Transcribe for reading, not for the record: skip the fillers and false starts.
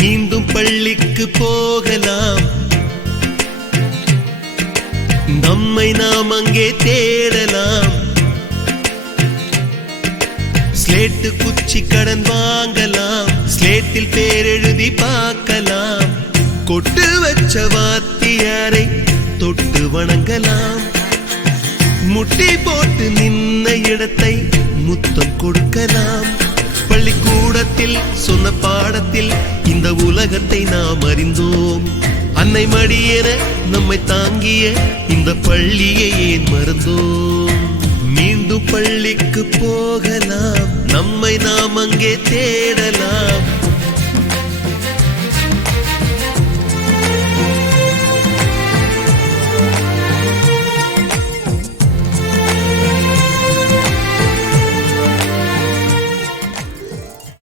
மீண்டும் பள்ளிக்கு போகலாம், நம்மை நாம் அங்கே தேடலாம். ஸ்லேட்டு குச்சி கடன் வாங்கலாம், ஸ்லேட்டில் பேர் எழுதி பார்க்கலாம். கொட்டு வச்ச வாத்தியாரை தொட்டு வணங்கலாம். முட்டி போட்டு நின்ன இடத்தை முத்தம் கொடுக்கலாம். பள்ளிக்கூடத்தில் சொன்ன பாடத்தில் இந்த உலகத்தை நாம் அறிந்தோம். அன்னை மடியென நம்மை தாங்கிய இந்த பள்ளியை ஏன் மறந்தோம்? மீண்டும் பள்ளிக்கு போகலாம், நம்மை நாம் அங்கே தேடலாம்.